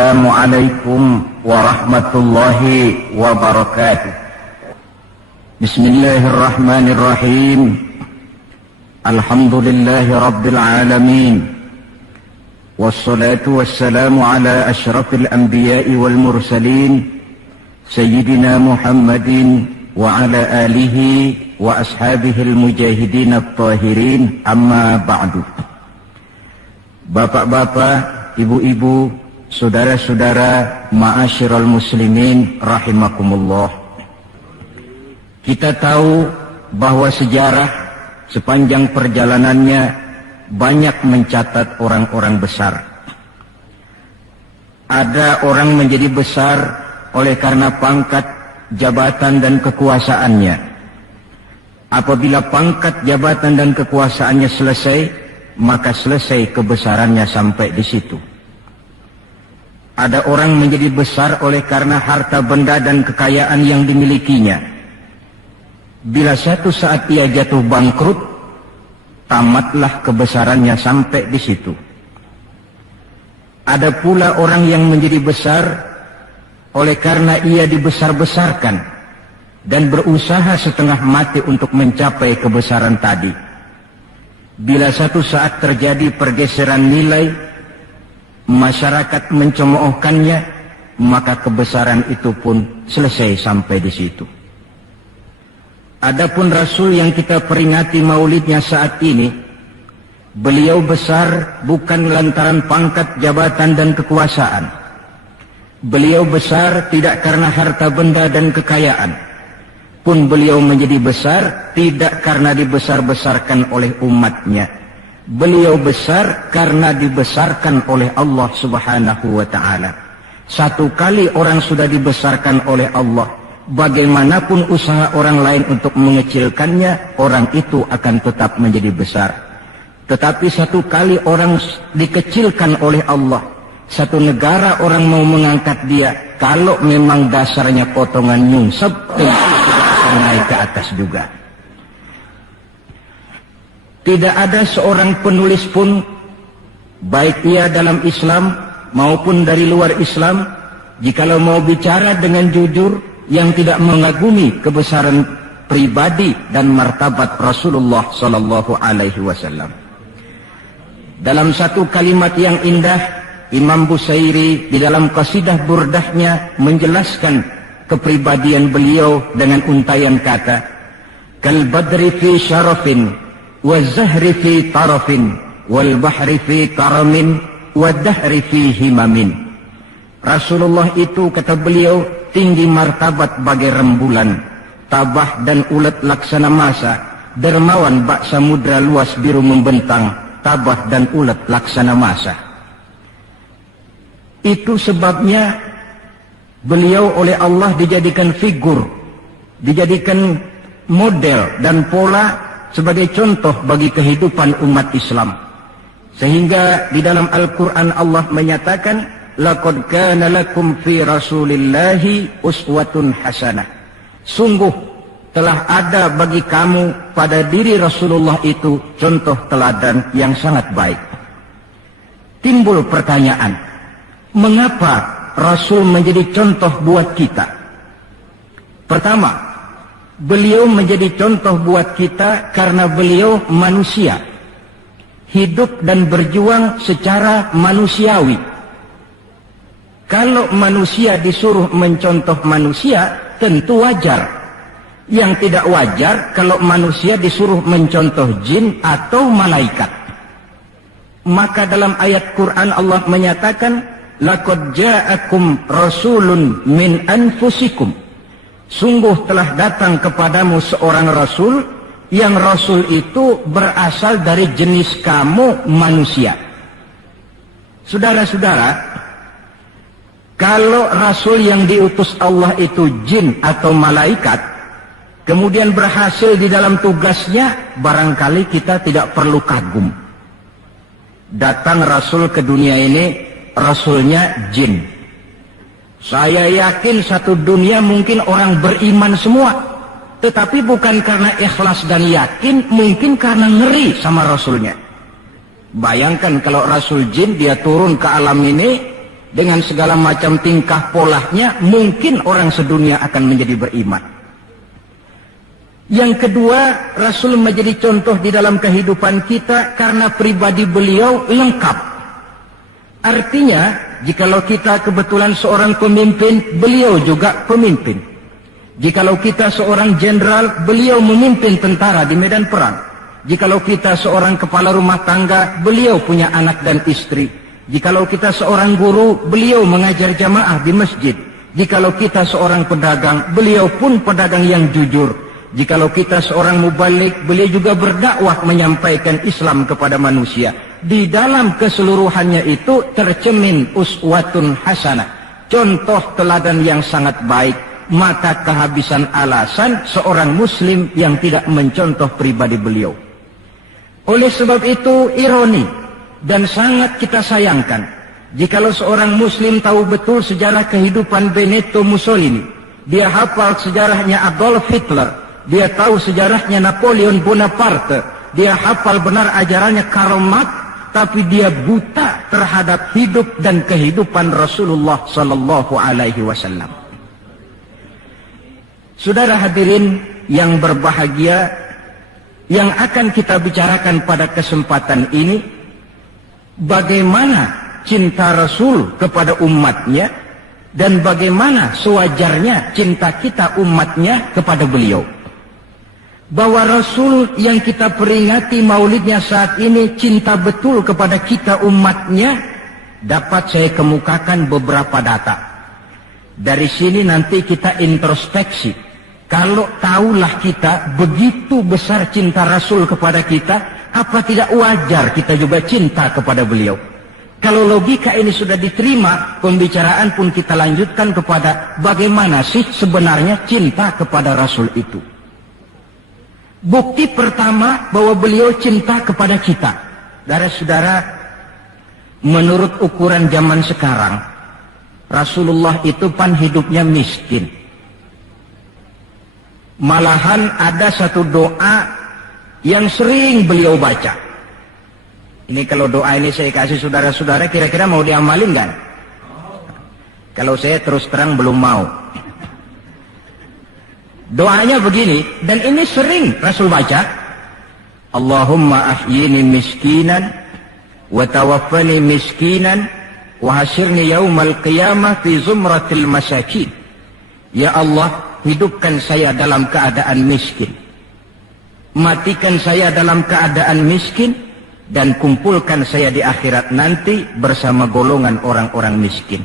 Assalamualaikum warahmatullahi wabarakatuh. Bismillahirrahmanirrahim. Alhamdulillahi rabbil alamin. Wassalatu wassalamu ala asyrafil anbiya'i wal mursalin Sayyidina Muhammadin wa ala alihi wa ashabihil mujahidin at-tahirin, amma ba'du. Bapak-bapak, ibu-ibu, saudara-saudara, ma'asyiral muslimin rahimakumullah. Kita tahu bahwa sejarah sepanjang perjalanannya banyak mencatat orang-orang besar. Ada orang menjadi besar oleh karena pangkat, jabatan dan kekuasaannya. Apabila pangkat, jabatan dan kekuasaannya selesai, maka selesai kebesarannya sampai di situ. Ada orang menjadi besar oleh karena harta benda dan kekayaan yang dimilikinya. Bila suatu saat ia jatuh bangkrut, tamatlah kebesarannya sampai di situ. Ada pula orang yang menjadi besar oleh karena ia dibesar-besarkan dan berusaha setengah mati untuk mencapai kebesaran tadi. Bila satu saat terjadi pergeseran nilai, masyarakat mencemoohkannya, maka kebesaran itu pun selesai sampai di situ. Adapun Rasul yang kita peringati maulidnya saat ini, beliau besar bukan lantaran pangkat, jabatan dan kekuasaan. Beliau besar tidak karena harta benda dan kekayaan. Pun beliau menjadi besar tidak karena dibesar-besarkan oleh umatnya. Beliau besar karena dibesarkan oleh Allah Subhanahu wa ta'ala. Satu kali orang sudah dibesarkan oleh Allah, bagaimanapun usaha orang lain untuk mengecilkannya, orang itu akan tetap menjadi besar. Tetapi satu kali orang dikecilkan oleh Allah, satu negara orang mau mengangkat dia, kalau memang dasarnya potongan nyungsep, tentu akan naik ke atas juga. Tidak ada seorang penulis pun, baik ia dalam Islam maupun dari luar Islam, jikalau mau bicara dengan jujur, yang tidak mengagumi kebesaran pribadi dan martabat Rasulullah sallallahu alaihi wasallam. Dalam satu kalimat yang indah, Imam Busairi di dalam qasidah burdahnya menjelaskan kepribadian beliau dengan untayan kata, kal badri fi syarafin wa zahri fi tarafin wal bahri fi karamin wa dahri fi himamin. Rasulullah itu, kata beliau, tinggi martabat bagai rembulan, tabah dan ulet laksana masa, dermawan bak samudra luas biru membentang, tabah dan ulet laksana masa. Itu sebabnya beliau oleh Allah dijadikan figur, dijadikan model dan pola sebagai contoh bagi kehidupan umat Islam. Sehingga di dalam Al-Quran Allah menyatakan, laqad kana lakum fi rasulillahi uswatun hasanah. Sungguh telah ada bagi kamu pada diri Rasulullah itu contoh teladan yang sangat baik. Timbul pertanyaan, mengapa Rasul menjadi contoh buat kita? Pertama, beliau menjadi contoh buat kita karena beliau manusia, hidup dan berjuang secara manusiawi. Kalau manusia disuruh mencontoh manusia, tentu wajar. Yang tidak wajar kalau manusia disuruh mencontoh jin atau malaikat. Maka dalam ayat Quran Allah menyatakan, laqad ja'akum rasulun min anfusikum. Sungguh telah datang kepadamu seorang rasul, yang rasul itu berasal dari jenis kamu manusia. Saudara-saudara, kalau rasul yang diutus Allah itu jin atau malaikat, kemudian berhasil di dalam tugasnya, barangkali kita tidak perlu kagum. Datang rasul ke dunia ini, rasulnya jin. Saya yakin satu dunia mungkin orang beriman semua, tetapi bukan karena ikhlas dan yakin, mungkin karena ngeri sama rasulnya. Bayangkan kalau rasul jin dia turun ke alam ini, dengan segala macam tingkah polanya, mungkin orang sedunia akan menjadi beriman. Yang kedua, Rasul menjadi contoh di dalam kehidupan kita karena pribadi beliau lengkap. Artinya, jikalau kita kebetulan seorang pemimpin, beliau juga pemimpin. Jikalau kita seorang jenderal, beliau memimpin tentara di medan perang. Jikalau kita seorang kepala rumah tangga, beliau punya anak dan istri. Jikalau kita seorang guru, beliau mengajar jamaah di masjid. Jikalau kita seorang pedagang, beliau pun pedagang yang jujur. Jikalau kita seorang mubalik, beliau juga berdakwah menyampaikan Islam kepada manusia. Di dalam keseluruhannya itu tercemin uswatun hasanah, contoh teladan yang sangat baik. Maka kehabisan alasan seorang muslim yang tidak mencontoh pribadi beliau. Oleh sebab itu ironi dan sangat kita sayangkan jikalau seorang muslim tahu betul sejarah kehidupan Benito Mussolini, dia hafal sejarahnya Adolf Hitler, dia tahu sejarahnya Napoleon Bonaparte, dia hafal benar ajarannya Karl Marx, tapi dia buta terhadap hidup dan kehidupan Rasulullah sallallahu alaihi wasallam. Saudara hadirin yang berbahagia, yang akan kita bicarakan pada kesempatan ini, bagaimana cinta Rasul kepada umatnya dan bagaimana sewajarnya cinta kita umatnya kepada beliau. Bahwa Rasul yang kita peringati maulidnya saat ini cinta betul kepada kita umatnya, dapat saya kemukakan beberapa data. Dari sini nanti kita introspeksi. Kalau tahulah kita begitu besar cinta Rasul kepada kita, apa tidak wajar kita juga cinta kepada beliau? Kalau logika ini sudah diterima, pembicaraan pun kita lanjutkan kepada bagaimana sih sebenarnya cinta kepada Rasul itu. Bukti pertama bahwa beliau cinta kepada kita. Saudara-saudara, menurut ukuran zaman sekarang, Rasulullah itu pan hidupnya miskin. Malahan ada satu doa yang sering beliau baca. Ini kalau doa ini saya kasih saudara-saudara, kira-kira mau diamalin kan? Kalau saya terus terang belum mau. Doanya begini, dan ini sering Rasul baca. Allahumma ahyini miskinan, wa tawaffani miskinan, wa hasyirni yaumal qiyamah fi zumratil masakin. Ya Allah, hidupkan saya dalam keadaan miskin, matikan saya dalam keadaan miskin, dan kumpulkan saya di akhirat nanti bersama golongan orang-orang miskin.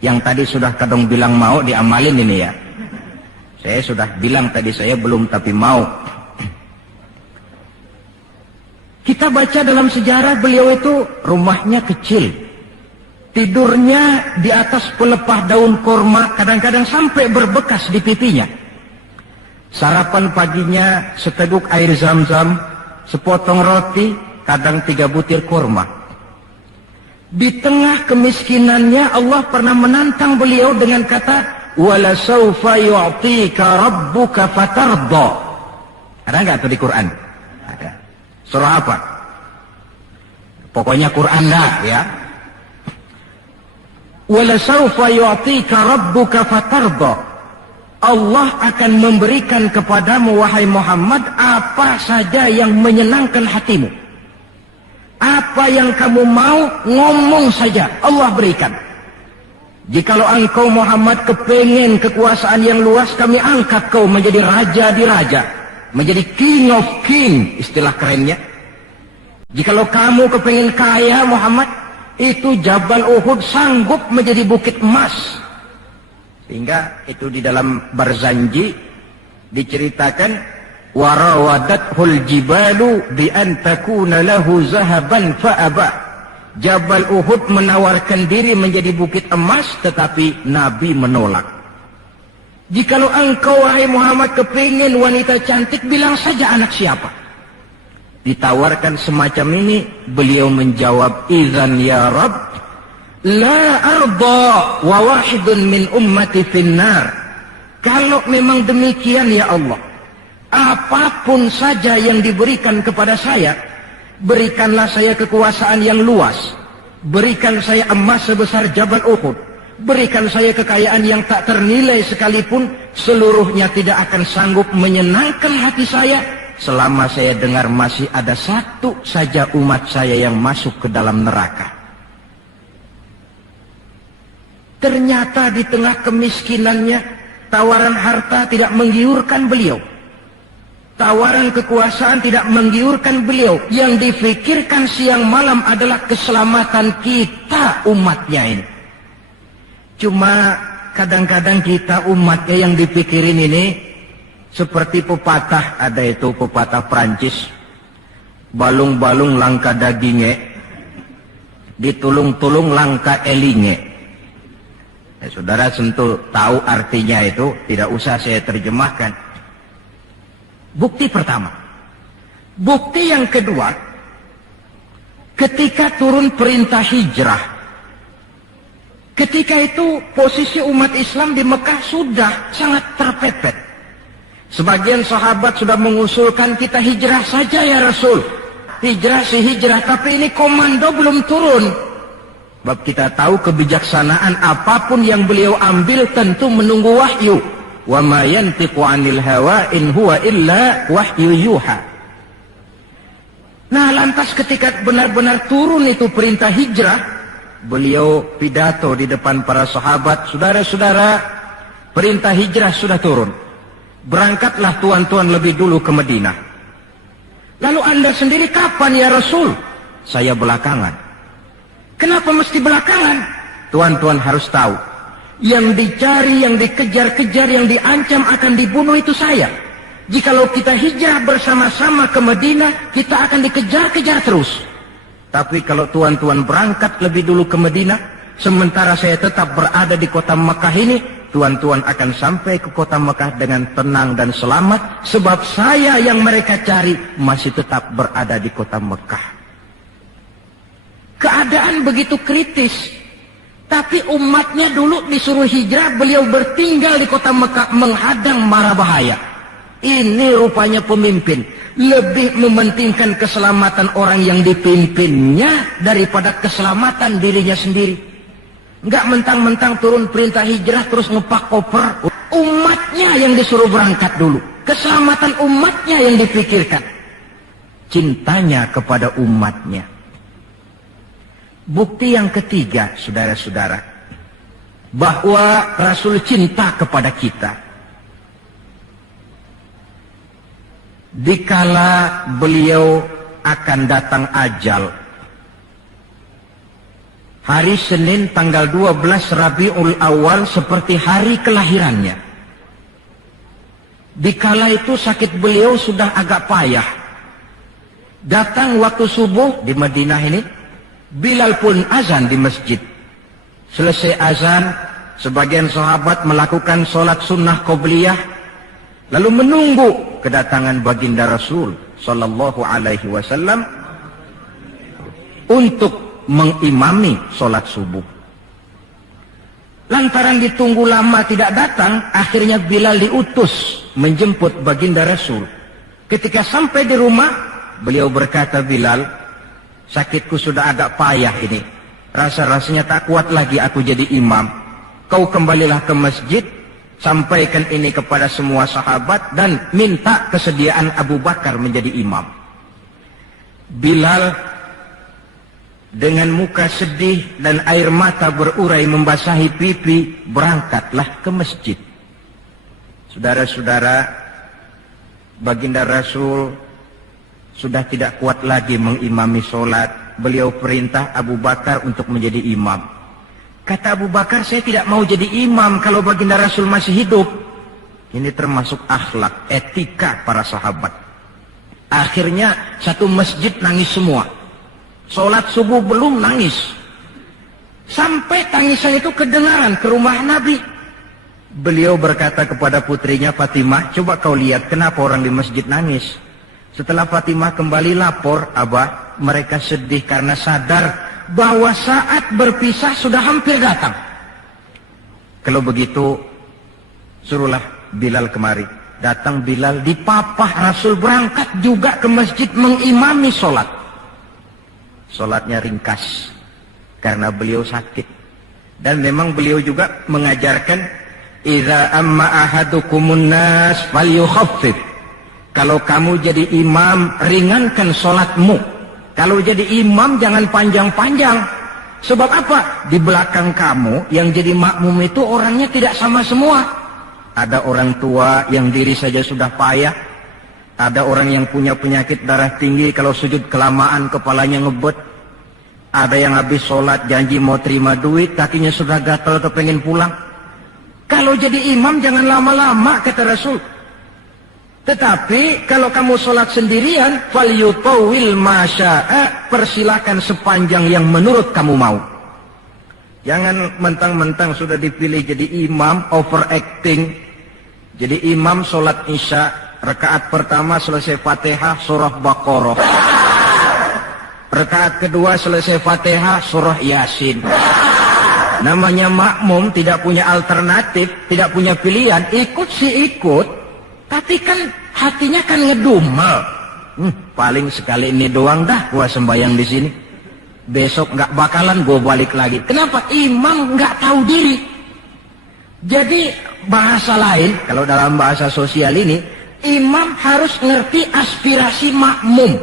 Yang tadi sudah kadang bilang mau diamalin ini ya. Saya sudah bilang tadi saya belum tapi mau. Kita baca dalam sejarah beliau itu rumahnya kecil, tidurnya di atas pelepah daun korma, kadang-kadang sampai berbekas di pipinya. Sarapan paginya seteguk air zam-zam, sepotong roti, kadang 3 butir korma. Di tengah kemiskinannya Allah pernah menantang beliau dengan kata, wala sawfa yu'tika rabbuka fatarda. Ada nggak tuh di Quran? Ada. Surah apa? Pokoknya Quran dah ya. Wala sawfa yu'tika rabbuka fatarda. Allah akan memberikan kepadamu wahai Muhammad apa saja yang menyenangkan hatimu. Apa yang kamu mau, ngomong saja, Allah berikan. Jikalau engkau Muhammad kepengen kekuasaan yang luas, kami angkat kau menjadi raja di raja, menjadi king of king, istilah kerennya. Jikalau kamu kepengen kaya Muhammad, itu Jabal Uhud sanggup menjadi bukit emas. Sehingga itu di dalam Barzanji diceritakan, warawadathul jibalu bi an takuna lahu zahaban fa'aba. Jabal Uhud menawarkan diri menjadi bukit emas, tetapi Nabi menolak. Jikalau engkau wahai Muhammad kepingin wanita cantik, bilang saja anak siapa. Ditawarkan semacam ini, beliau menjawab, idzan ya Rabb, la arda wa wahidun min ummati finnar. Kalau memang demikian ya Allah, apapun saja yang diberikan kepada saya, berikanlah saya kekuasaan yang luas, berikan saya emas sebesar Jabal Uhud, berikan saya kekayaan yang tak ternilai sekalipun, seluruhnya tidak akan sanggup menyenangkan hati saya selama saya dengar masih ada satu saja umat saya yang masuk ke dalam neraka. Ternyata di tengah kemiskinannya, tawaran harta tidak menggiurkan beliau. Tawaran kekuasaan tidak menggiurkan beliau. Yang difikirkan siang malam adalah keselamatan kita umatnya ini. Cuma kadang-kadang kita umatnya yang dipikirin ini seperti pepatah, ada itu pepatah Prancis, balung-balung langka dagingnya, ditulung-tulung langka elinge. Ya, saudara tentu tahu artinya itu, tidak usah saya terjemahkan. Bukti pertama. Bukti yang kedua, ketika turun perintah hijrah, ketika itu posisi umat Islam di Mekah sudah sangat terpepet. Sebagian sahabat sudah mengusulkan kita hijrah saja ya Rasul. Hijrah sih hijrah, tapi ini komando belum turun. Sebab kita tahu kebijaksanaan apapun yang beliau ambil tentu menunggu wahyu. Wa ma yantiqu 'anil hawa in huwa illa wahyu yuha. Nah, lantas ketika benar-benar turun itu perintah hijrah, beliau pidato di depan para sahabat, saudara-saudara, perintah hijrah sudah turun. Berangkatlah tuan-tuan lebih dulu ke Madinah. Lalu Anda sendiri kapan ya Rasul? Saya belakangan. Kenapa mesti belakangan? Tuan-tuan harus tahu. Yang dicari, yang dikejar-kejar, yang diancam akan dibunuh itu saya. Jikalau kita hijrah bersama-sama ke Madinah, kita akan dikejar-kejar terus. Tapi kalau tuan-tuan berangkat lebih dulu ke Madinah, sementara saya tetap berada di kota Mekah ini, tuan-tuan akan sampai ke kota Mekah dengan tenang dan selamat, sebab saya yang mereka cari masih tetap berada di kota Mekah. Keadaan begitu kritis. Tapi umatnya dulu disuruh hijrah, beliau bertinggal di kota Mekah menghadang mara bahaya. Ini rupanya pemimpin lebih mementingkan keselamatan orang yang dipimpinnya daripada keselamatan dirinya sendiri. Enggak mentang-mentang turun perintah hijrah terus ngepak koper. Umatnya yang disuruh berangkat dulu. Keselamatan umatnya yang dipikirkan. Cintanya kepada umatnya. Bukti yang ketiga, saudara-saudara, bahwa Rasul cinta kepada kita. Dikala beliau akan datang ajal, hari Senin tanggal 12 Rabiul Awal seperti hari kelahirannya. Dikala itu sakit beliau sudah agak payah. Datang waktu subuh di Madinah ini, Bilal pun azan di masjid. Selesai azan, sebagian sahabat melakukan sholat sunnah qobliyah, lalu menunggu kedatangan baginda Rasul sallallahu alaihi wasallam untuk mengimami sholat subuh. Lantaran ditunggu lama tidak datang, akhirnya Bilal diutus menjemput baginda Rasul. Ketika sampai di rumah, beliau berkata, Bilal, sakitku sudah agak payah ini. Rasa-rasanya tak kuat lagi aku jadi imam. Kau kembalilah ke masjid, sampaikan ini kepada semua sahabat dan minta kesediaan Abu Bakar menjadi imam. Bilal dengan muka sedih dan air mata berurai membasahi pipi, berangkatlah ke masjid. Saudara-saudara, baginda Rasul sudah tidak kuat lagi mengimami sholat. Beliau perintah Abu Bakar untuk menjadi imam. Kata Abu Bakar, saya tidak mau jadi imam kalau baginda Rasul masih hidup. Ini termasuk akhlak, etika para sahabat. Akhirnya satu masjid nangis semua. Sholat subuh belum nangis. Sampai tangisan itu kedengaran ke rumah Nabi. Beliau berkata kepada putrinya Fatimah, coba kau lihat kenapa orang di masjid nangis. Setelah Fatimah kembali lapor, Abah, mereka sedih karena sadar bahwa saat berpisah sudah hampir datang. Kalau begitu, suruhlah Bilal kemari. Datang Bilal, dipapah Rasul berangkat juga ke masjid mengimami sholat. Sholatnya ringkas. karena beliau sakit. Dan memang beliau juga mengajarkan, idza amma ahadukumun nas falyukhaffif. Kalau kamu jadi imam, ringankan sholatmu. Kalau jadi imam jangan panjang-panjang. Sebab apa? Di belakang kamu yang jadi makmum itu orangnya tidak sama semua. Ada orang tua yang diri saja sudah payah. Ada orang yang punya penyakit darah tinggi, kalau sujud kelamaan kepalanya ngebet. Ada yang habis sholat janji mau terima duit, kakinya sudah gatal kepengen pulang. Kalau jadi imam jangan lama-lama, kata Rasul. Tetapi kalau kamu sholat sendirian, falyutawil masya'a, persilakan sepanjang yang menurut kamu mau. Jangan mentang-mentang sudah dipilih jadi imam, overacting. Jadi imam sholat isya, rakaat pertama selesai Fatihah surah Baqarah. Rakaat kedua selesai Fatihah surah Yasin. Namanya makmum, tidak punya alternatif, tidak punya pilihan, ikut sih ikut. Tapi kan hatinya kan ngedumel. Paling sekali ini doang dah gua sembahyang di sini. Besok nggak bakalan gua balik lagi. Kenapa? Imam nggak tahu diri. Jadi bahasa lain, kalau dalam bahasa sosial ini, imam harus ngerti aspirasi makmum.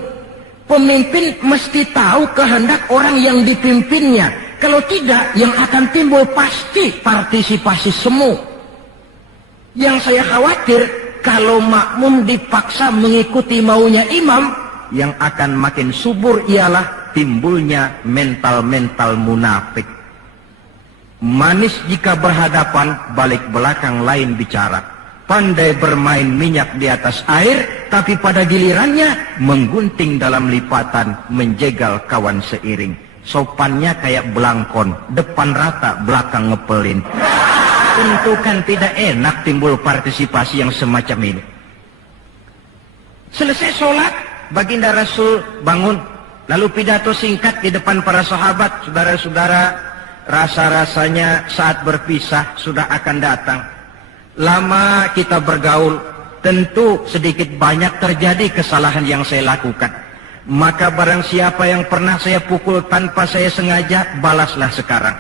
Pemimpin mesti tahu kehendak orang yang dipimpinnya. Kalau tidak, yang akan timbul pasti partisipasi semu. Yang saya khawatir, kalau makmum dipaksa mengikuti maunya imam, yang akan makin subur ialah timbulnya mental-mental munafik. Manis jika berhadapan, balik belakang lain bicara. Pandai bermain minyak di atas air, tapi pada gilirannya menggunting dalam lipatan, menjegal kawan seiring. Sopannya kayak belangkon, depan rata, belakang ngepelin. Tentu kan tidak enak timbul partisipasi yang semacam ini. Selesai sholat, baginda Rasul bangun, lalu pidato singkat di depan para sahabat. Saudara-saudara, rasa-rasanya saat berpisah sudah akan datang. Lama kita bergaul, tentu sedikit banyak terjadi kesalahan yang saya lakukan. Maka barang siapa yang pernah saya pukul tanpa saya sengaja, balaslah sekarang.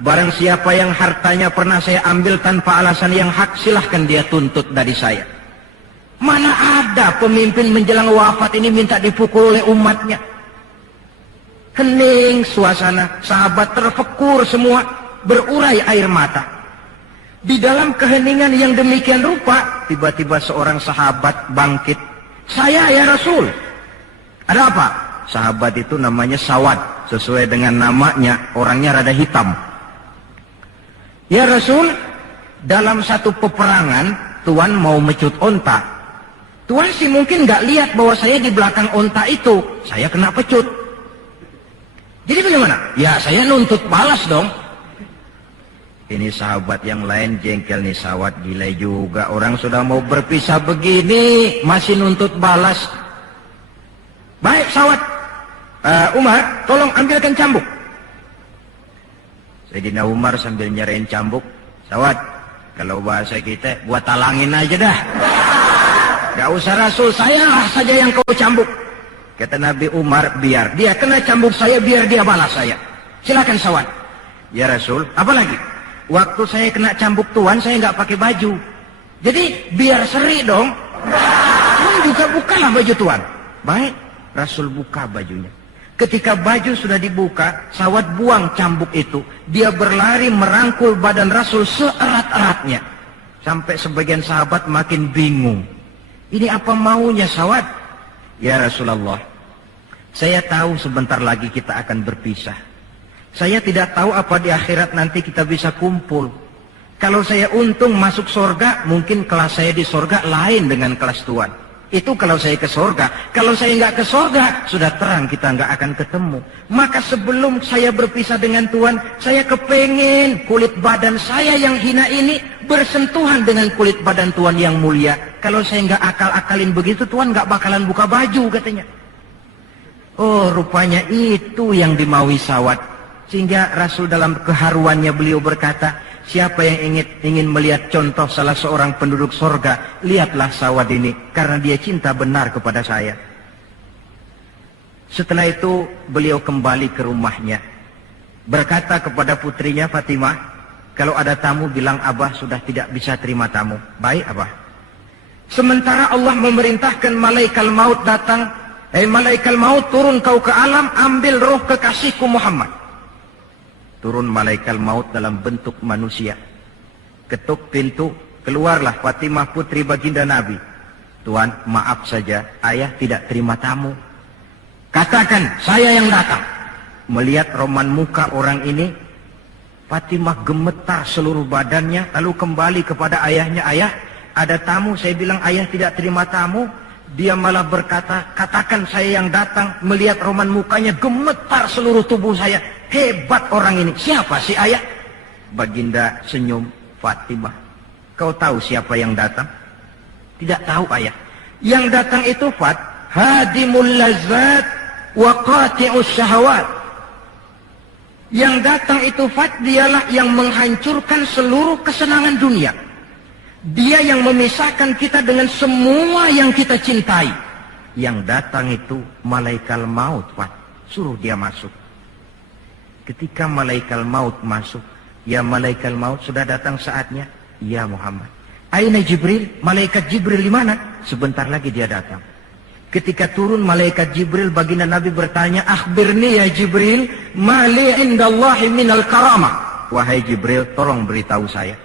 Barang siapa yang hartanya pernah saya ambil tanpa alasan yang hak, silahkan dia tuntut dari saya. Mana ada pemimpin menjelang wafat ini minta dipukul oleh umatnya. Hening suasana, sahabat terfekur semua, berurai air mata. Di dalam keheningan yang demikian rupa, tiba-tiba seorang sahabat bangkit. Saya ya Rasul. Ada apa? Sahabat itu namanya Sawad, sesuai dengan namanya, orangnya rada hitam. Ya Rasul, dalam satu peperangan, Tuan mau mecut onta. Tuan sih mungkin nggak lihat bahwa saya di belakang onta itu, saya kena pecut. Jadi bagaimana? Ya saya nuntut balas dong. Ini sahabat yang lain jengkel nih, Sawad gila juga. Orang sudah mau berpisah begini, masih nuntut balas. Baik Sawad, Umar, tolong ambilkan cambuk. Sayyidina Umar sambil nyerahin cambuk, Sawad, kalau bahasa kita, buat talangin aja dah. Gak usah Rasul, saya saja yang kau cambuk. Kata Nabi Umar, biar dia kena cambuk saya, biar dia balas saya. Silakan Sawad. Ya Rasul, apa lagi? Waktu saya kena cambuk Tuan, saya nggak pakai baju. Jadi biar seri dong. Tuan juga bukalah baju Tuan. Baik, Rasul buka bajunya. Ketika baju sudah dibuka, Sawad buang cambuk itu. Dia berlari merangkul badan Rasul seerat-eratnya. Sampai sebagian sahabat makin bingung. Ini apa maunya Sawad? Ya Rasulullah, saya tahu sebentar lagi kita akan berpisah. Saya tidak tahu apa di akhirat nanti kita bisa kumpul. Kalau saya untung masuk surga, mungkin kelas saya di surga lain dengan kelas Tuan. Itu kalau saya ke surga. Kalau saya nggak ke surga, sudah terang kita nggak akan ketemu. Maka sebelum saya berpisah dengan Tuhan, saya kepengen kulit badan saya yang hina ini bersentuhan dengan kulit badan Tuhan yang mulia. Kalau saya nggak akal-akalin begitu, Tuhan nggak bakalan buka baju katanya. Oh, rupanya itu yang dimaui Sawad. Sehingga Rasul dalam keharuannya beliau berkata, siapa yang ingin melihat contoh salah seorang penduduk sorga, lihatlah Sawad ini, karena dia cinta benar kepada saya. Setelah itu beliau kembali ke rumahnya. berkata kepada putrinya Fatimah, kalau ada tamu bilang Abah sudah tidak bisa terima tamu. Baik Abah. Sementara Allah memerintahkan malaikat maut datang, malaikat maut turun kau ke alam, ambil roh kekasihku Muhammad. Turun malaikat maut dalam bentuk manusia. Ketuk pintu, keluarlah Fatimah putri baginda Nabi. Tuan, maaf saja, ayah tidak terima tamu. Katakan, saya yang datang. Melihat roman muka orang ini, Fatimah gemetar seluruh badannya, lalu kembali kepada ayahnya, ayah, ada tamu. Saya bilang ayah tidak terima tamu. Dia malah berkata, katakan saya yang datang. Melihat roman mukanya, gemetar seluruh tubuh saya. Hebat orang ini. Siapa sih ayah? Baginda senyum. Fatimah, kau tahu siapa yang datang? Tidak tahu ayah. Yang datang itu hadimul lazat wa qati'us syahawat. Yang datang itu dialah yang menghancurkan seluruh kesenangan dunia. Dia yang memisahkan kita dengan semua yang kita cintai. Yang datang itu malaikat maut, suruh dia masuk. Ketika malaikat maut masuk, ya malaikat maut sudah datang saatnya. Ya Muhammad. Aina Jibril? Malaikat Jibril di mana? Sebentar lagi dia datang. Ketika turun malaikat Jibril, baginda Nabi bertanya, akhbirni ya Jibril, mali indallahi minal karamah. Wahai Jibril, tolong beritahu saya.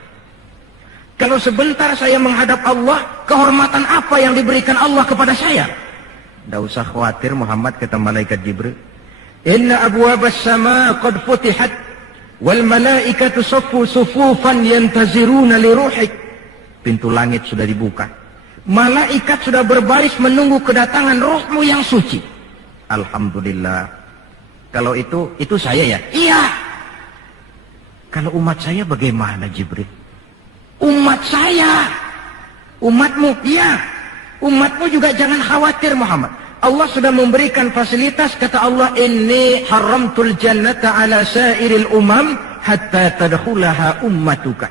Kalau sebentar saya menghadap Allah, kehormatan apa yang diberikan Allah kepada saya? Tidak usah khawatir Muhammad, kata malaikat Jibril. Inna abwabas sama qad futihat wal malaikatu saffu sufufan yantaziruna li ruhik. Pintu langit sudah dibuka. Malaikat sudah berbaris menunggu kedatangan rohmu yang suci. Alhamdulillah. Kalau itu saya ya? Iya. Kalau umat saya bagaimana Jibril? Umat saya. Umatmu? Iya. Umatmu juga jangan khawatir Muhammad. Allah sudah memberikan fasilitas, kata Allah, inni haramtul jannata ala sairil umam hatta tadkhulaha ummatuka.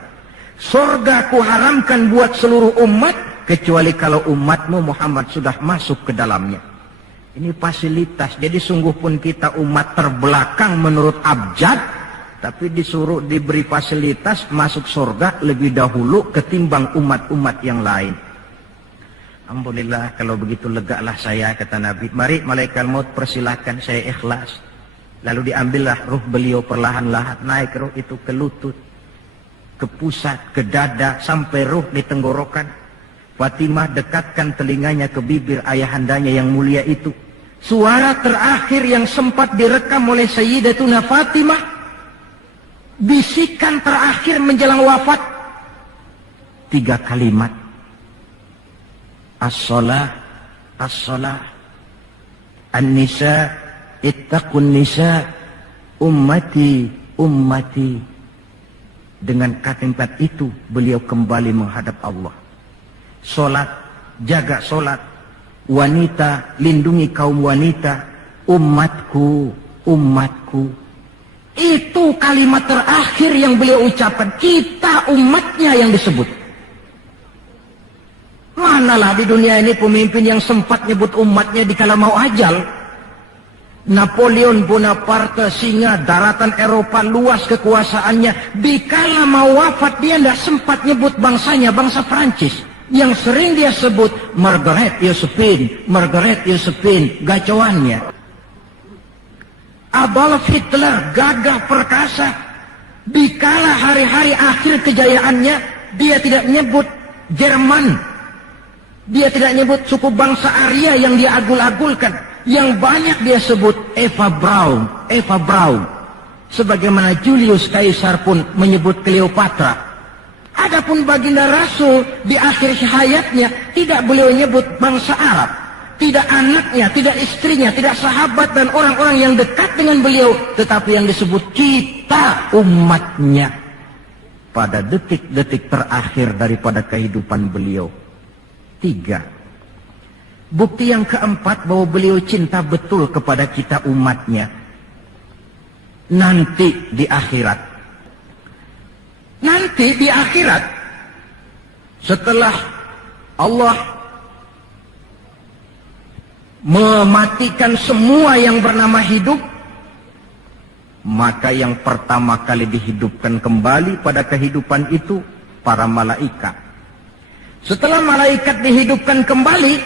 Surga ku haramkan buat seluruh umat kecuali kalau umatmu Muhammad sudah masuk ke dalamnya. Ini fasilitas. Jadi sungguh pun kita umat terbelakang menurut abjad, tapi disuruh diberi fasilitas masuk surga lebih dahulu ketimbang umat-umat yang lain. Alhamdulillah, kalau begitu legalah saya, kata Nabi. Mari malaikat maut persilahkan, saya ikhlas. Lalu diambillah ruh beliau perlahan-lahan, naik ruh itu ke lutut, ke pusat, ke dada, sampai ruh di tenggorokan. Fatimah dekatkan telinganya ke bibir ayahandanya yang mulia itu. Suara terakhir yang sempat direkam oleh Sayyidatuna Fatimah, bisikan terakhir menjelang wafat, 3 kalimat. As-salah, as-salah, an-nisa, ittaqun nisa, ummati, ummati. Dengan kalimat itu beliau kembali menghadap Allah. Solat, jaga solat. Wanita, lindungi kaum wanita. Umatku, umatku. Itu kalimat terakhir yang beliau ucapkan. Kita umatnya yang disebut. Manalah di dunia ini pemimpin yang sempat nyebut umatnya dikala mau ajal. Napoleon Bonaparte, singa daratan Eropa, luas kekuasaannya. Dikala mau wafat dia tidak sempat nyebut bangsanya, bangsa Prancis. Yang sering dia sebut Margaret Josephine, Margaret Josephine, gacoannya. Adolf Hitler, gagah perkasa. Dikala hari-hari akhir kejayaannya, dia tidak nyebut Jerman. Dia tidak nyebut suku bangsa Arya yang dia agul-agulkan. Yang banyak dia sebut Eva Braun, Eva Braun. Sebagaimana Julius Caesar pun menyebut Cleopatra. Adapun baginda Rasul di akhir hayatnya tidak beliau nyebut bangsa Arab. Tidak anaknya, tidak istrinya, tidak sahabat dan orang-orang yang dekat dengan beliau. Tetapi yang disebut kita umatnya. Pada detik-detik terakhir daripada kehidupan beliau. 3. Bukti yang keempat bahwa beliau cinta betul kepada kita umatnya. Nanti di akhirat. Nanti di akhirat. Setelah Allah mematikan semua yang bernama hidup. maka yang pertama kali dihidupkan kembali pada kehidupan itu para malaikat. Setelah malaikat dihidupkan kembali,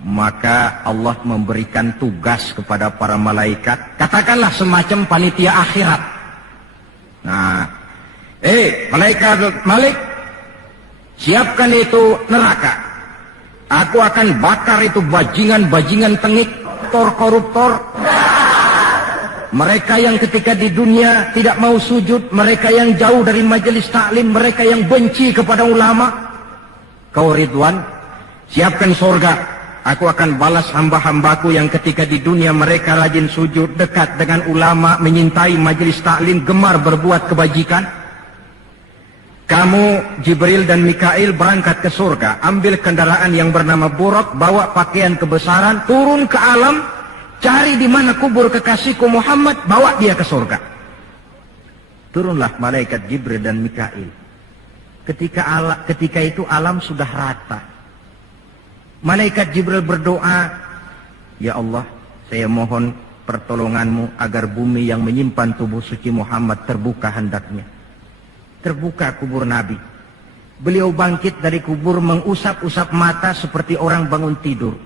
maka Allah memberikan tugas kepada para malaikat, katakanlah semacam panitia akhirat. Nah, malaikat Malik, siapkan itu neraka. Aku akan bakar itu bajingan-bajingan tengik, koruptor. Mereka yang ketika di dunia tidak mau sujud, mereka yang jauh dari majelis taklim, mereka yang benci kepada ulama. Kau Ridwan, siapkan surga. Aku akan balas hamba-hambaku yang ketika di dunia mereka rajin sujud, dekat dengan ulama, menyintai majelis taklim, gemar berbuat kebajikan. Kamu, Jibril dan Mikail berangkat ke surga, ambil kendaraan yang bernama Buraq, bawa pakaian kebesaran, turun ke alam, cari di mana kubur kekasihku Muhammad, bawa dia ke surga. Turunlah malaikat Jibril dan Mikail. Ketika itu alam sudah rata. Malaikat Jibril berdoa, ya Allah, saya mohon pertolonganmu agar bumi yang menyimpan tubuh suci Muhammad terbuka hendaknya. Terbuka kubur Nabi. Beliau bangkit dari kubur mengusap-usap mata seperti orang bangun tidur.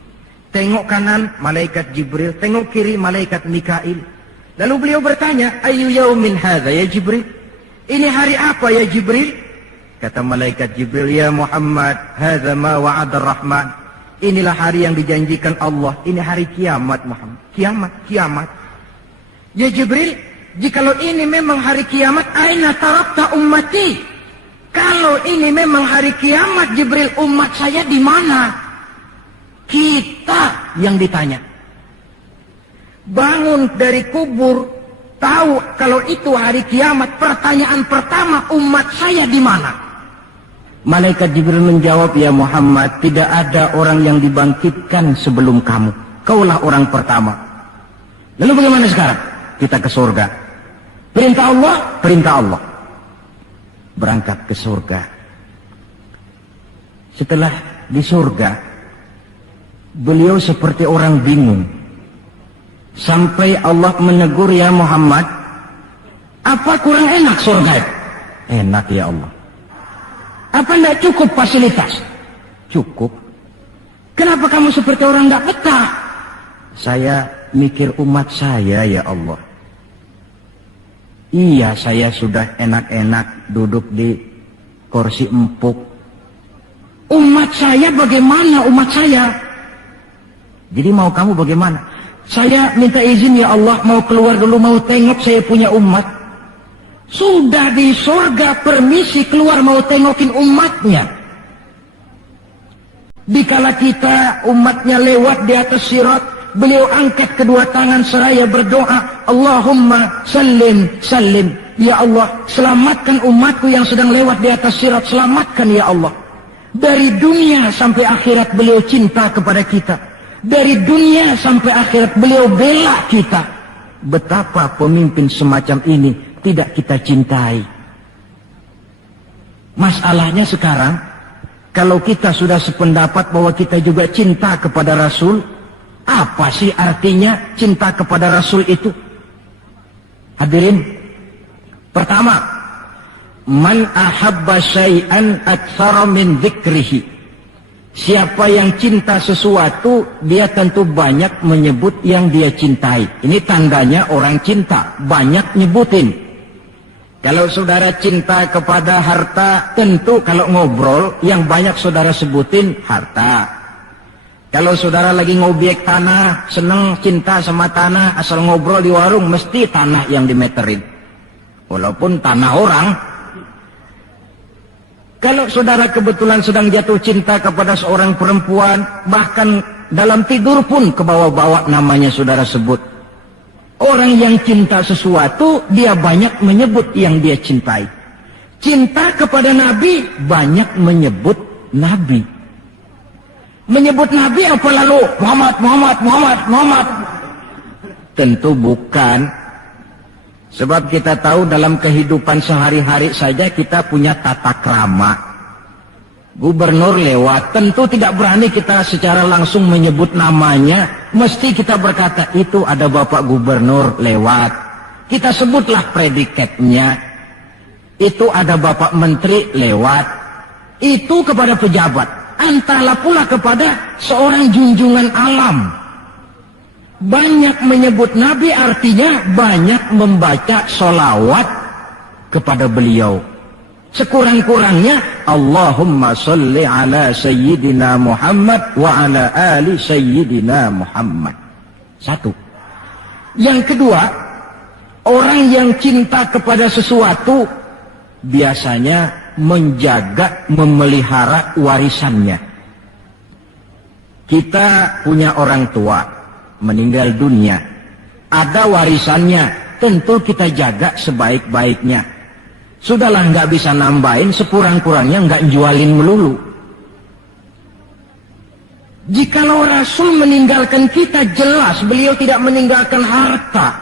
Tengok kanan malaikat Jibril, tengok kiri malaikat Mikail. Lalu beliau bertanya, "Ayyu yaumin hadza ya Jibril?" Ini hari apa ya Jibril? Kata malaikat Jibril, "Ya Muhammad, hadza ma wa'ada ar-Rahman." Inilah hari yang dijanjikan Allah. Ini hari kiamat Muhammad. Kiamat. Ya Jibril, jikalau ini memang hari kiamat, aina tarakta ummati? Kalau ini memang hari kiamat Jibril, umat saya di mana? Kita yang ditanya. Bangun dari kubur, tahu kalau itu hari kiamat, pertanyaan pertama, umat saya di mana? Malaikat Jibril menjawab, ya Muhammad, tidak ada orang yang dibangkitkan sebelum kamu. Kaulah orang pertama. Lalu bagaimana sekarang? Kita ke surga. Perintah Allah, perintah Allah. Berangkat ke surga. Setelah di surga, beliau seperti orang bingung. Sampai Allah menegur, ya Muhammad, apa kurang enak surga? Enak ya Allah. Apa tidak cukup fasilitas? Cukup. Kenapa kamu seperti orang tidak betah? Saya mikir umat saya ya Allah. Iya, saya sudah enak-enak duduk di kursi empuk. Umat saya bagaimana umat saya? Jadi mau kamu bagaimana? Saya minta izin ya Allah, mau keluar dulu, mau tengok saya punya umat. Sudah di surga, permisi keluar mau tengokin umatnya. Dikala kita umatnya lewat di atas sirat, beliau angkat kedua tangan seraya berdoa, Allahumma sallim sallim. Ya Allah, selamatkan umatku yang sedang lewat di atas sirat, selamatkan ya Allah. Dari dunia sampai akhirat beliau cinta kepada kita. Dari dunia sampai akhirat beliau bela kita. Betapa pemimpin semacam ini tidak kita cintai. Masalahnya sekarang, kalau kita sudah sependapat bahwa kita juga cinta kepada Rasul, apa sih artinya cinta kepada Rasul itu? Hadirin, pertama, man ahabba syai'an aktsara min dzikrihi. Siapa yang cinta sesuatu, dia tentu banyak menyebut yang dia cintai. Ini tandanya orang cinta, banyak nyebutin. Kalau saudara cinta kepada harta, tentu kalau ngobrol yang banyak saudara sebutin harta. Kalau saudara lagi ngobjek tanah, seneng cinta sama tanah, asal ngobrol di warung mesti tanah yang dimeterin. Walaupun tanah orang. Kalau saudara kebetulan sedang jatuh cinta kepada seorang perempuan, bahkan dalam tidur pun kebawa-bawa namanya saudara sebut. Orang yang cinta sesuatu, dia banyak menyebut yang dia cintai. Cinta kepada Nabi, banyak menyebut Nabi. Menyebut Nabi apa lalu? Muhammad. Tentu bukan. Sebab kita tahu dalam kehidupan sehari-hari saja kita punya tata krama. Gubernur lewat, tentu tidak berani kita secara langsung menyebut namanya. Mesti kita berkata, itu ada Bapak Gubernur lewat. Kita sebutlah predikatnya. Itu ada Bapak Menteri lewat. Itu kepada pejabat. Entahlah pula kepada seorang junjungan alam. Banyak menyebut Nabi artinya banyak membaca sholawat kepada beliau. Sekurang-kurangnya Allahumma sholli ala Sayyidina Muhammad wa ala ali Sayyidina Muhammad. Satu. Yang kedua, orang yang cinta kepada sesuatu biasanya menjaga, memelihara warisannya. Kita punya orang tua meninggal dunia, ada warisannya, tentu kita jaga sebaik-baiknya. Sudahlah, nggak bisa nambahin, sekurang-kurangnya nggak jualin melulu. Jikalau Rasul meninggalkan kita, jelas beliau tidak meninggalkan harta,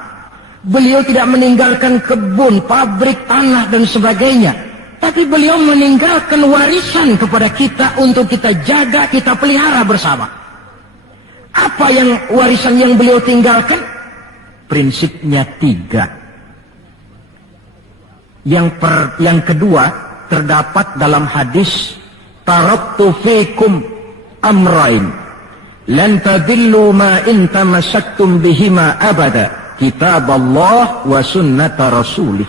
beliau tidak meninggalkan kebun, pabrik, tanah dan sebagainya. Tapi beliau meninggalkan warisan kepada kita untuk kita jaga, kita pelihara bersama. Apa yang warisan yang beliau tinggalkan? Prinsipnya 3. Yang kedua terdapat dalam hadis, taraktu fikum amrain lan tadillu ma in tamassaktum bihima abada, kitab Allah wa sunnata rasulih.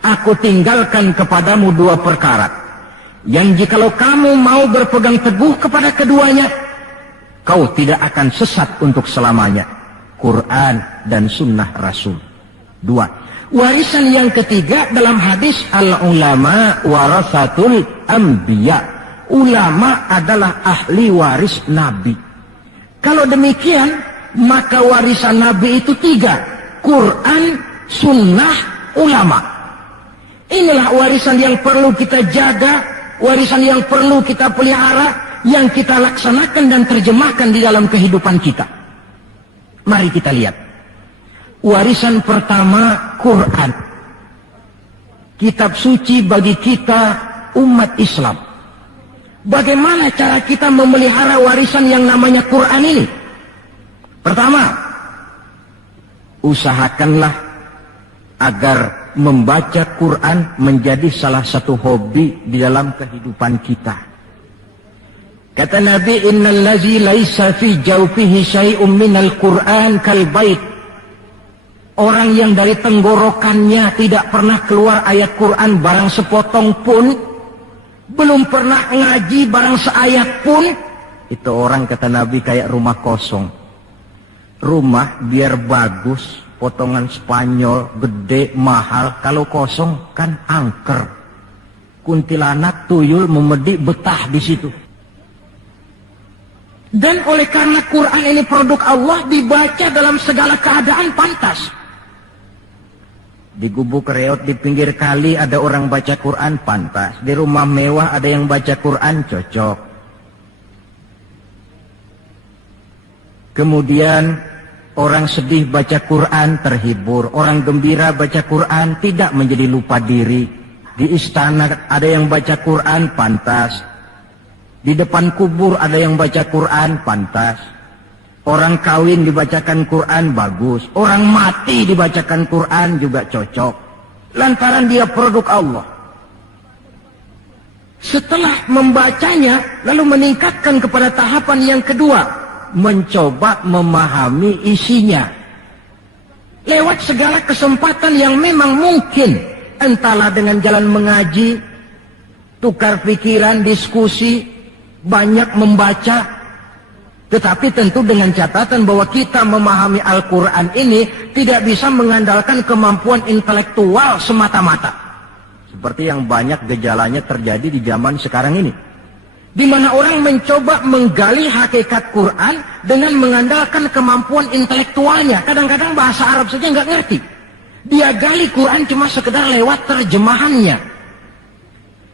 Aku tinggalkan kepadamu 2 perkara yang jikalau kamu mau berpegang teguh kepada keduanya, kau tidak akan sesat untuk selamanya, Quran dan sunnah Rasul. 2. Warisan yang ketiga dalam hadis, al-ulama warasatul anbiya. Ulama adalah ahli waris Nabi. Kalau demikian, maka warisan Nabi itu 3. Quran, sunnah, ulama. Inilah warisan yang perlu kita jaga, warisan yang perlu kita pelihara, yang kita laksanakan dan terjemahkan di dalam kehidupan kita. Mari kita lihat. Warisan pertama, Quran. Kitab suci bagi kita umat Islam. Bagaimana cara kita memelihara warisan yang namanya Quran ini? Pertama, usahakanlah agar membaca Quran menjadi salah satu hobi di dalam kehidupan kita. Kata Nabi, innal ladzi laisa fi jawfihi syai'un minal Quran kal bait. Orang yang dari tenggorokannya tidak pernah keluar ayat Quran barang sepotong pun, belum pernah ngaji barang seayat pun, itu orang, kata Nabi, kayak rumah kosong. Rumah biar bagus, potongan Spanyol, gede, mahal, kalau kosong kan angker. Kuntilanak, tuyul, memedi, betah di situ. Dan oleh karena Quran ini produk Allah, dibaca dalam segala keadaan pantas. Di gubuk reot di pinggir kali ada orang baca Quran, pantas. Di rumah mewah ada yang baca Quran, cocok. Kemudian orang sedih baca Quran, terhibur. Orang gembira baca Quran, tidak menjadi lupa diri. Di istana ada yang baca Quran, pantas. Di depan kubur ada yang baca Quran, pantas. Orang kawin dibacakan Quran, bagus. Orang mati dibacakan Quran juga cocok. Lantaran dia produk Allah. Setelah membacanya, lalu meningkatkan kepada tahapan yang kedua, mencoba memahami isinya. Lewat segala kesempatan yang memang mungkin, entahlah dengan jalan mengaji, tukar pikiran, diskusi, banyak membaca. Tetapi tentu dengan catatan bahwa kita memahami Al-Quran ini tidak bisa mengandalkan kemampuan intelektual semata-mata. Seperti yang banyak gejalanya terjadi di zaman sekarang ini. Di mana orang mencoba menggali hakikat Quran dengan mengandalkan kemampuan intelektualnya. Kadang-kadang bahasa Arab saja nggak ngerti. Dia gali Quran cuma sekedar lewat terjemahannya.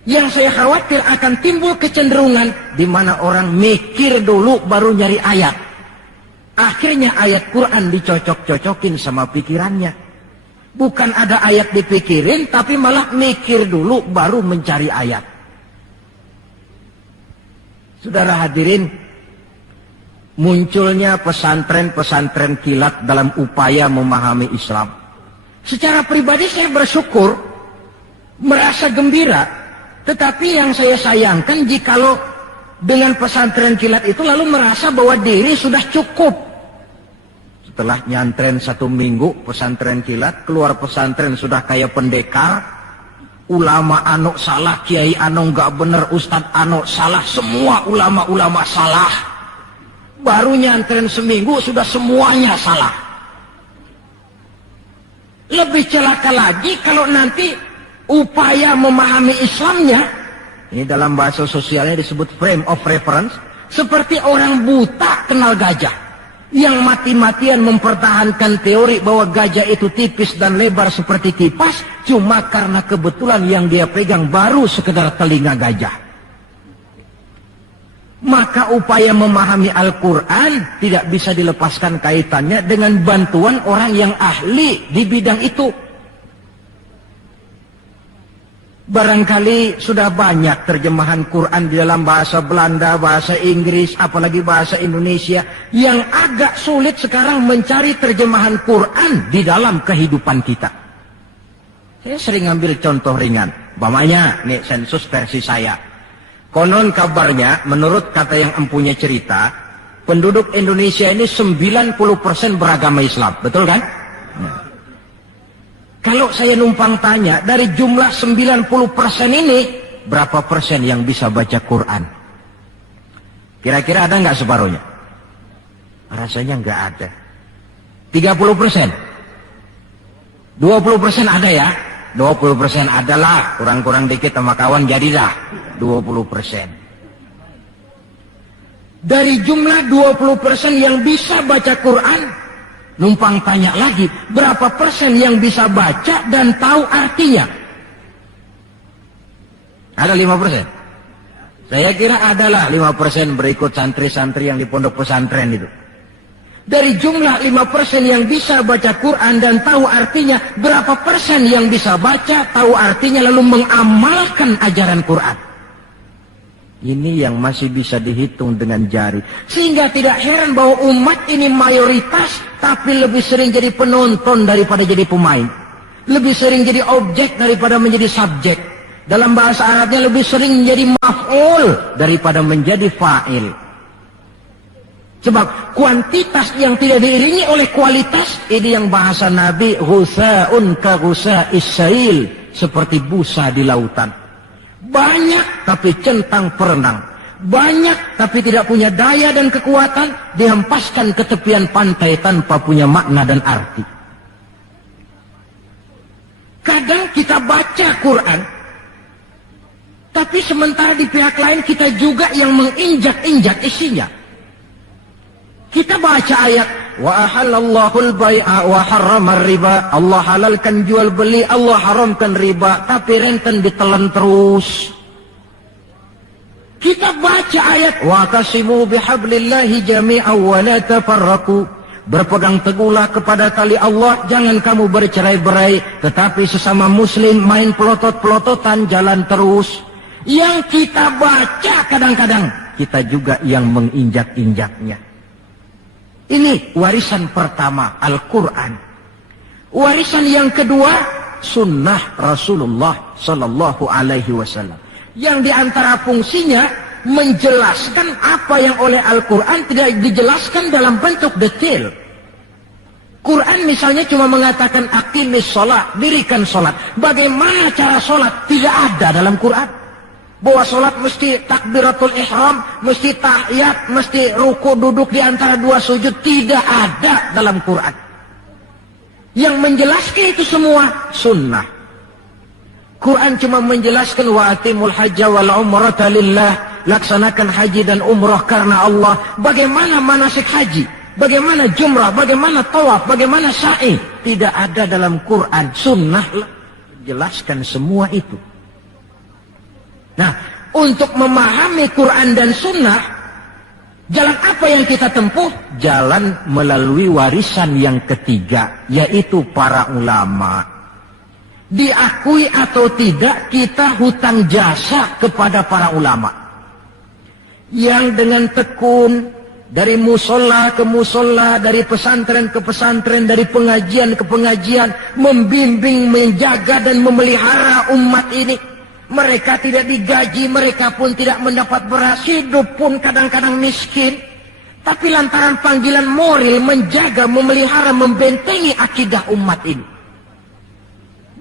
Yang saya khawatir akan timbul kecenderungan di mana orang mikir dulu baru nyari ayat. Akhirnya ayat Quran dicocok-cocokin sama pikirannya. Bukan ada ayat dipikirin, tapi malah mikir dulu baru mencari ayat. Saudara hadirin, munculnya pesantren-pesantren kilat dalam upaya memahami Islam. Secara pribadi saya bersyukur, merasa gembira. Tetapi yang saya sayangkan jikalau dengan pesantren kilat itu lalu merasa bahwa diri sudah cukup. Setelah nyantren 1 minggu pesantren kilat, keluar pesantren sudah kayak pendekar. Ulama anu salah, kiai anu nggak bener, ustadz anu salah, semua ulama-ulama salah. Baru nyantren seminggu sudah semuanya salah. Lebih celaka lagi kalau nanti upaya memahami Islamnya, ini dalam bahasa sosialnya disebut frame of reference, seperti orang buta kenal gajah, yang mati-matian mempertahankan teori bahwa gajah itu tipis dan lebar seperti kipas, cuma karena kebetulan yang dia pegang baru sekedar telinga gajah. Maka upaya memahami Al-Quran tidak bisa dilepaskan kaitannya dengan bantuan orang yang ahli di bidang itu. Barangkali sudah banyak terjemahan Quran di dalam bahasa Belanda, bahasa Inggris, apalagi bahasa Indonesia, yang agak sulit sekarang mencari terjemahan Quran di dalam kehidupan kita. Saya sering ambil contoh ringan. Umpamanya, nih sensus versi saya. Konon kabarnya, menurut kata yang empunya cerita, penduduk Indonesia ini 90% beragama Islam. Betul kan? Nah. Kalau saya numpang tanya, dari jumlah 90% ini, berapa persen yang bisa baca Quran? Kira-kira ada nggak separuhnya? Rasanya nggak ada. 30%? 20% ada ya? 20% adalah, kurang-kurang dikit sama kawan jadilah 20%. Dari jumlah 20% yang bisa baca Quran, numpang tanya lagi, berapa persen yang bisa baca dan tahu artinya? Ada 5%? Saya kira adalah 5% berikut santri-santri yang di pondok pesantren itu. Dari jumlah 5% yang bisa baca Quran dan tahu artinya, berapa persen yang bisa baca, tahu artinya, lalu mengamalkan ajaran Quran? Ini yang masih bisa dihitung dengan jari. Sehingga tidak heran bahwa umat ini mayoritas, tapi lebih sering jadi penonton daripada jadi pemain. Lebih sering jadi objek daripada menjadi subjek. Dalam bahasa Arabnya lebih sering menjadi maf'ul daripada menjadi fa'il. Sebab kuantitas yang tidak diiringi oleh kualitas, ini yang bahasa Nabi, ghusa'un ka ghusa'is sail, seperti busa di lautan. Banyak tapi centang perenang, banyak tapi tidak punya daya dan kekuatan, dihempaskan ke tepian pantai tanpa punya makna dan arti. Kadang kita baca Quran, tapi sementara di pihak lain kita juga yang menginjak-injak isinya. Kita baca ayat, wa ahallallahu al-bai'a wa harrama riba. Allah halalkan jual beli, Allah haramkan riba, tapi renten ditelan terus. Kita baca ayat, wa qasimu bihablillahi jami'an wa la tafarraqu. Berpegang teguhlah kepada tali Allah, jangan kamu bercerai-berai, tetapi sesama muslim main pelotot-pelototan jalan terus. Yang kita baca kadang-kadang kita juga yang menginjak-injaknya. Ini warisan pertama, Al-Quran. Warisan yang kedua, sunnah Rasulullah Sallallahu Alaihi Wasallam. Yang diantara fungsinya menjelaskan apa yang oleh Al-Quran tidak dijelaskan dalam bentuk detail. Quran misalnya cuma mengatakan aqimis sholat, dirikan sholat. Bagaimana cara sholat? Tidak ada dalam Quran. Bahwa sholat mesti takbiratul ihram, mesti tahiyat, mesti ruku duduk di antara dua sujud, tidak ada dalam Quran. Yang menjelaskan itu semua sunnah. Quran cuma menjelaskan wa atimul hajja wal umrata lillah, laksanakan haji dan umrah karena Allah. Bagaimana manasik haji, bagaimana jumrah, bagaimana tawaf, bagaimana sa'i, tidak ada dalam Quran. Sunnah jelaskan semua itu. Nah, untuk memahami Quran dan sunnah, jalan apa yang kita tempuh? Jalan melalui warisan yang ketiga, yaitu para ulama. Diakui atau tidak, kita hutang jasa kepada para ulama. Yang dengan tekun Dari musola ke musola, dari pesantren ke pesantren, dari pengajian ke pengajian, membimbing, menjaga dan memelihara umat ini. Mereka tidak digaji, mereka pun tidak mendapat beras, hidup pun kadang-kadang miskin. Tapi lantaran panggilan moral menjaga, memelihara, membentengi akidah umat ini.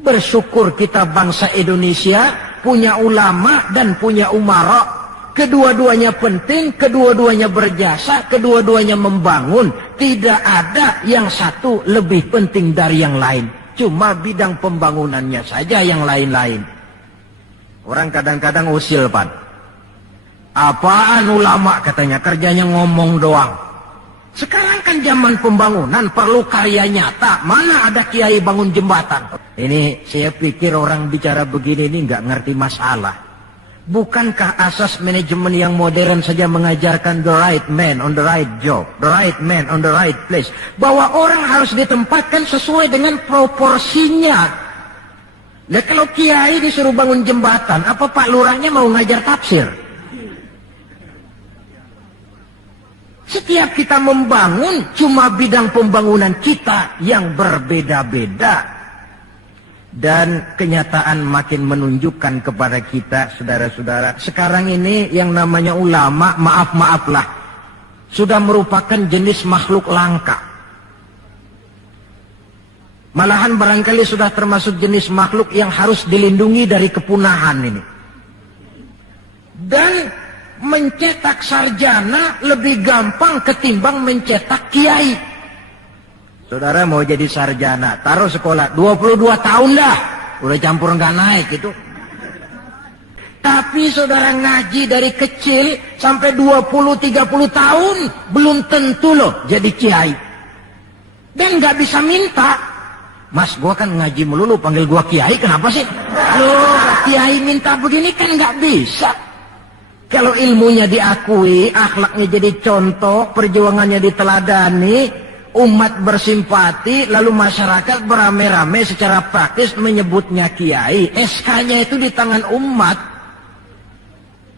Bersyukur kita bangsa Indonesia punya ulama dan punya umara. Kedua-duanya penting, kedua-duanya berjasa, kedua-duanya membangun. Tidak ada yang satu lebih penting dari yang lain. Cuma bidang pembangunannya saja yang lain-lain. Orang kadang-kadang usil, Pan. Apaan ulama katanya, kerjanya ngomong doang. Sekarang kan zaman pembangunan, perlu karya nyata. Mana ada kiai bangun jembatan? Ini saya pikir orang bicara begini ini nggak ngerti masalah. Bukankah asas manajemen yang modern saja mengajarkan the right man on the right job, the right man on the right place, bahwa orang harus ditempatkan sesuai dengan proporsinya. Nah kalau kiai disuruh bangun jembatan, apa Pak Lurahnya mau ngajar tafsir? Setiap kita membangun, cuma bidang pembangunan kita yang berbeda-beda. Dan kenyataan makin menunjukkan kepada kita, saudara-saudara, sekarang ini yang namanya ulama, maaf-maaflah, sudah merupakan jenis makhluk langka. Malahan barangkali sudah termasuk jenis makhluk yang harus dilindungi dari kepunahan ini. Dan mencetak sarjana lebih gampang ketimbang mencetak kiai. Saudara mau jadi sarjana, taruh sekolah 22 tahun dah, udah campur nggak naik itu. Tapi saudara ngaji dari kecil sampai 20-30 tahun, belum tentu loh jadi kiai. Dan nggak bisa minta. Mas, gua kan ngaji melulu, panggil gua kiai, kenapa sih? Loh, kiai minta begini kan nggak bisa. Kalau ilmunya diakui, akhlaknya jadi contoh, perjuangannya diteladani, umat bersimpati, lalu masyarakat beramai-ramai secara praktis menyebutnya kiai. SK-nya itu di tangan umat.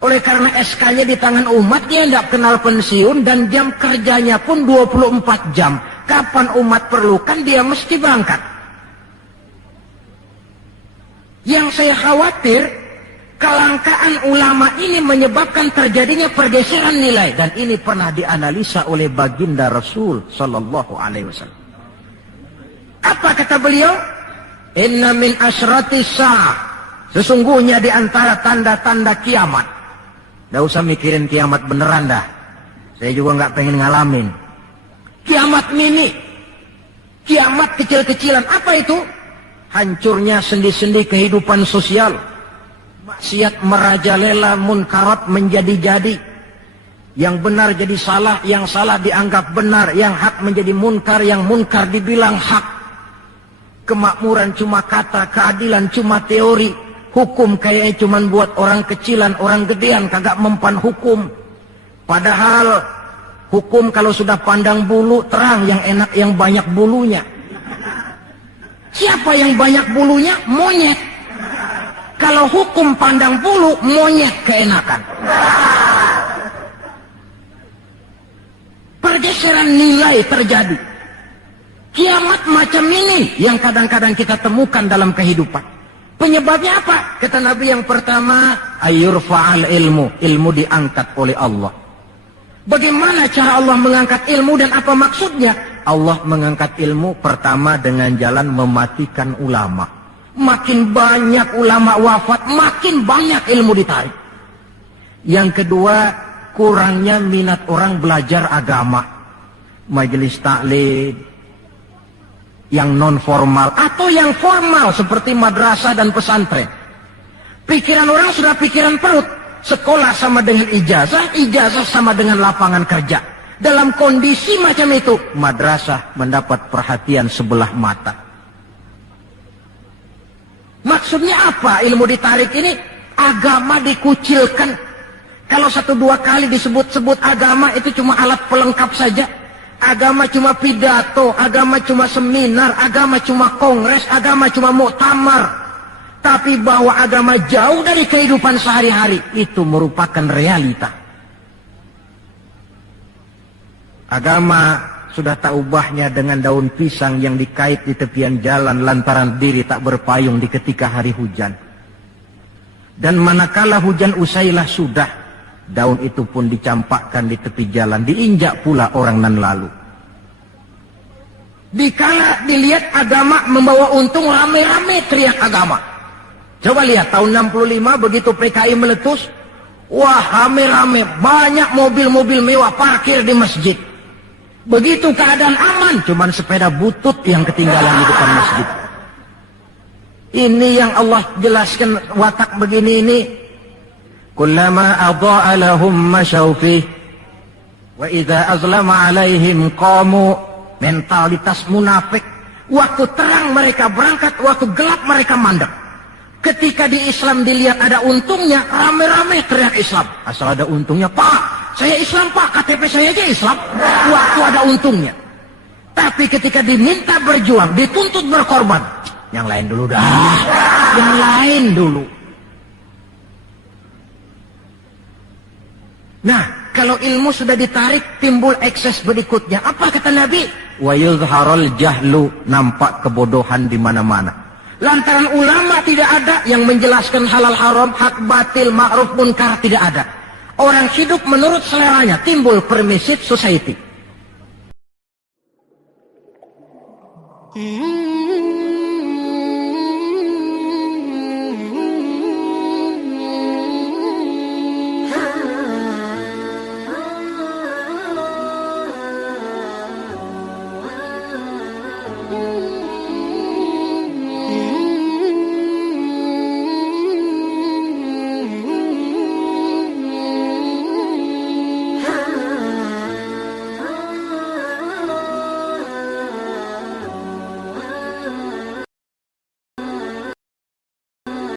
Oleh karena SK-nya di tangan umat, dia tidak kenal pensiun dan jam kerjanya pun 24 jam. Kapan umat perlukan, dia mesti berangkat. Yang saya khawatir, kelangkaan ulama ini menyebabkan terjadinya pergeseran nilai, dan ini pernah dianalisa oleh baginda Rasul sallallahu alaihi wasallam. Apa kata beliau? Inna min asyratis sa'ah, sesungguhnya di antara tanda-tanda kiamat. Nggak usah mikirin kiamat beneran dah, saya juga nggak pengen ngalamin. Kiamat mini, kiamat kecil-kecilan. Apa itu? Hancurnya sendi-sendi kehidupan sosial. Maksiat merajalela, munkarat menjadi-jadi. Yang benar jadi salah, yang salah dianggap benar, yang hak menjadi munkar, yang munkar dibilang hak. Kemakmuran cuma kata, keadilan cuma teori. Hukum kayaknya cuma buat orang kecilan, orang gedean, kagak mempan hukum. Padahal hukum kalau sudah pandang bulu terang, yang enak yang banyak bulunya. Siapa yang banyak bulunya? Monyet. Kalau hukum pandang bulu, monyet keenakan. Pergeseran nilai terjadi. Kiamat macam ini yang kadang-kadang kita temukan dalam kehidupan. Penyebabnya apa? Kata Nabi yang pertama, ayyurfa'al ilmu. Ilmu diangkat oleh Allah. Bagaimana cara Allah mengangkat ilmu dan apa maksudnya? Allah mengangkat ilmu pertama dengan jalan mematikan ulama. Makin banyak ulama wafat, makin banyak ilmu ditarik. Yang kedua, kurangnya minat orang belajar agama. Majelis taklim yang non formal atau yang formal seperti madrasah dan pesantren. Pikiran orang sudah pikiran perut. Sekolah sama dengan ijazah, ijazah sama dengan lapangan kerja. Dalam kondisi macam itu, madrasah mendapat perhatian sebelah mata. Maksudnya apa ilmu ditarik ini? Agama dikucilkan. Kalau 1-2 kali disebut-sebut agama, itu cuma alat pelengkap saja. Agama cuma pidato, agama cuma seminar, agama cuma kongres, agama cuma muktamar. Tapi bahwa agama jauh dari kehidupan sehari-hari, itu merupakan realita. Agama sudah tak ubahnya dengan daun pisang yang dikait di tepian jalan lantaran diri tak berpayung di ketika hari hujan. Dan manakala hujan usailah sudah, daun itu pun dicampakkan di tepi jalan, diinjak pula orang nan lalu. Dikala dilihat agama membawa untung, rame-rame teriak agama. Coba lihat tahun 65 begitu PKI meletus, wah rame-rame, banyak mobil-mobil mewah parkir di masjid. Begitu keadaan aman, cuman sepeda butut yang ketinggalan di depan masjid. Ini yang Allah jelaskan watak begini ini. Kullama adha'a lahum masyaw fih wa idza azlama alaihim qamu. Mentalitas munafik. Waktu terang mereka berangkat, waktu gelap mereka mandek. Ketika di Islam dilihat ada untungnya, rame-rame teriak Islam. Asal ada untungnya, Pak, saya Islam Pak, KTP saya aja Islam. Waktu ada untungnya. Tapi ketika diminta berjuang, dituntut berkorban, yang lain dulu dah. Yang lain dulu. Nah, kalau ilmu sudah ditarik, timbul ekses berikutnya. Apa kata Nabi? Wa yuzharul jahlu, nampak kebodohan di mana-mana. Lantaran ulama tidak ada yang menjelaskan halal haram, hak batil, ma'ruf munkar, tidak ada. Orang hidup menurut seleranya, timbul permissive society.